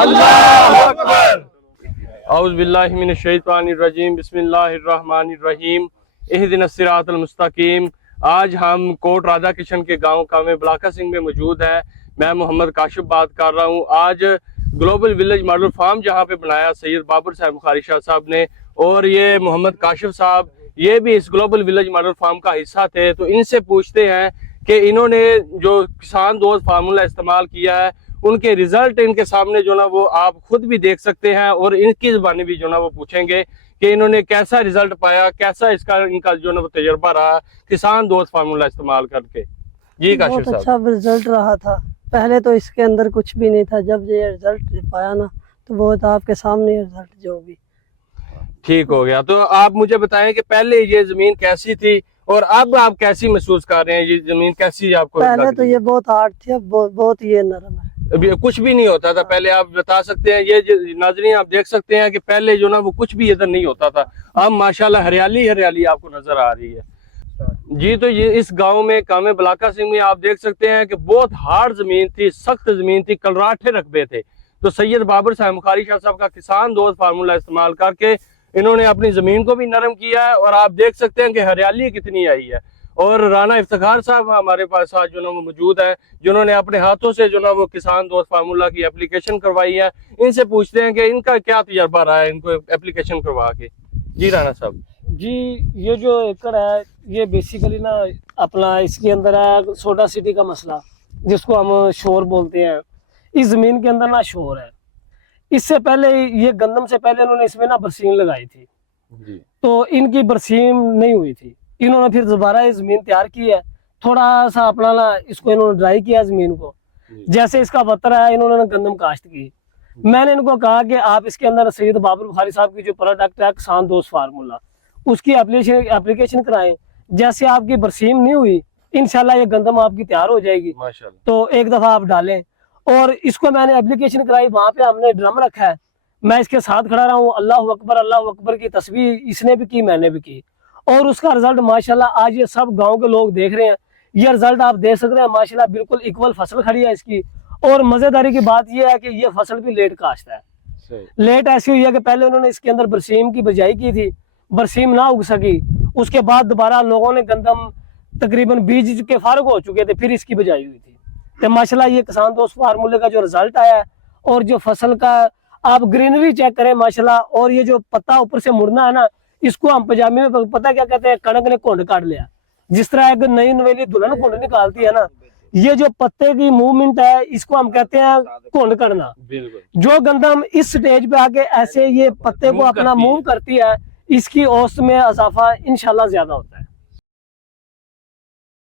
अल्लाहु अकबर। औज़ु बिल्लाहि मिनश शैतानिर रजीम, बिस्मिल्लाहिर्रहमानिर रहीम, इहदिनस सिरातल मुस्तकीम। आज हम कोट राधा किशन के गांव कामे बलाका सिंह में मौजूद है। मैं मोहम्मद काशिफ बात कर रहा हूं। आज ग्लोबल विलेज मॉडल फार्म जहां पे बनाया सैयद बाबर साहब बुखारी शाह साहब ने, और ये मोहम्मद काशिफ साहब ये भी इस ग्लोबल विलेज मॉडल फार्म का हिस्सा थे। तो इनसे पूछते हैं कि इन्होंने जो किसान दोस्त फार्मूला इस्तेमाल किया है, उनके रिजल्ट इनके सामने जो ना वो आप खुद भी देख सकते हैं, और इनकी ज़बानी भी जो ना वो पूछेंगे कि इन्होंने कैसा रिजल्ट पाया, कैसा इनका जो ना वो तजर्बा रहा किसान दोस्त फार्मूला इस्तेमाल करके। जी काशिफ साहब, बहुत अच्छा रिजल्ट रहा था। पहले तो इसके अंदर कुछ भी नहीं था, जब ये रिजल्ट पाया ना तो बहुत आपके सामने रिजल्ट जो भी ठीक हो गया। तो आप मुझे बताएं कि पहले ये जमीन कैसी थी और अब आप कैसी महसूस कर रहे हैं? ये जमीन कैसी आपको पहले तो ये बहुत हार्ड थी, अब बहुत ये नरम है। अभी कुछ भी नहीं होता था पहले, आप बता सकते हैं? ये नाजरीन आप देख सकते हैं कि पहले जो ना वो कुछ भी इधर नहीं होता था। अब माशाल्लाह हरियाली हरियाली आपको नजर आ रही है। जी, तो ये इस गांव में कामे बलाका सिंह में आप देख सकते हैं कि बहुत हार्ड जमीन थी, सख्त जमीन थी, कलराठे रकबे थे। तो सैयद बाबर साहब बुखारी शाह साहब का किसान दोस्त फार्मूला इस्तेमाल करके इन्होंने अपनी जमीन को भी नरम किया है, और आप देख सकते हैं कि हरियाली कितनी आई है। और राना इफ्तिखार साहब हमारे पास साथ जो ना वो मौजूद है, जिन्होंने अपने हाथों से जो ना वो किसान दोस्त फार्मूला की एप्लीकेशन करवाई है। इनसे पूछते हैं कि इनका क्या तजर्बा रहा है इनको एप्लीकेशन करवा के। जी राना साहब जी, ये जो एकड़ है ये बेसिकली ना अपना इसके अंदर है सोडा सिटी का मसला, जिसको हम शोर बोलते हैं। इस जमीन के अंदर ना शोर है। इससे पहले ये गंदम से पहले इन्होंने इसमें ना बरसीम लगाई थी जी। तो इनकी बरसीम नहीं हुई थी। इन्होंने फिर दोबारा ये जमीन तैयार की है, थोड़ा सा अपना ना इसको इन्होंने ड्राई किया जमीन को। जैसे इसका बतर है इन्होंने गंदम काश्त की। मैंने इनको कहा कि आप इसके अंदर सैयद बाबर बुखारी साहब की जो प्रोडक्ट है किसान दोस्त फार्मूला, उसकी एप्लीकेशन कराएं। जैसे आपकी बरसीम नहीं हुई, इंशाल्लाह ये गंदम आपकी तैयार हो जाएगी। माशाल्लाह। तो एक दफा आप डालें। और इसको मैंने एप्लीकेशन कराई, वहां पे हमने ड्रम रखा है, मैं इसके साथ खड़ा रहा हूँ। अल्लाह अकबर की तस्वीर इसने भी की, मैंने भी की, और उसका रिजल्ट माशाल्लाह आज ये सब गांव के लोग देख रहे हैं। ये रिजल्ट आप देख सकते हैं माशाल्लाह, बिल्कुल इक्वल फसल खड़ी है इसकी। और मजेदारी की बात यह है कि ये फसल भी लेट काश्त है। लेट ऐसी हुई है कि पहले उन्होंने इसके अंदर बरसीम की बिजाई की थी, बरसीम ना उग सकी। उसके बाद दोबारा लोगों ने गंदम तकरीबन बीज के फारग हो चुके थे, फिर इसकी बिजाई हुई थी। तो माशाल्लाह ये किसान दोस्त फार्मूले का जो रिजल्ट आया है, और जो फसल का आप ग्रीनरी चेक करें माशाल्लाह, और ये जो पत्ता ऊपर से मुड़ना है ना, इसको हम पंजाबी में पता क्या कहते हैं, कणक ने घुंड काट लिया। जिस तरह एक नई नवेली दुल्हन घुंड निकालती है ना, ये जो पत्ते की मूवमेंट है इसको हम कहते हैं घुंड करना। जो गंदम इस स्टेज पे आके ऐसे ये पत्ते को अपना मूव करती है, इसकी औसत में इजाफा इंशाल्लाह ज्यादा होता है।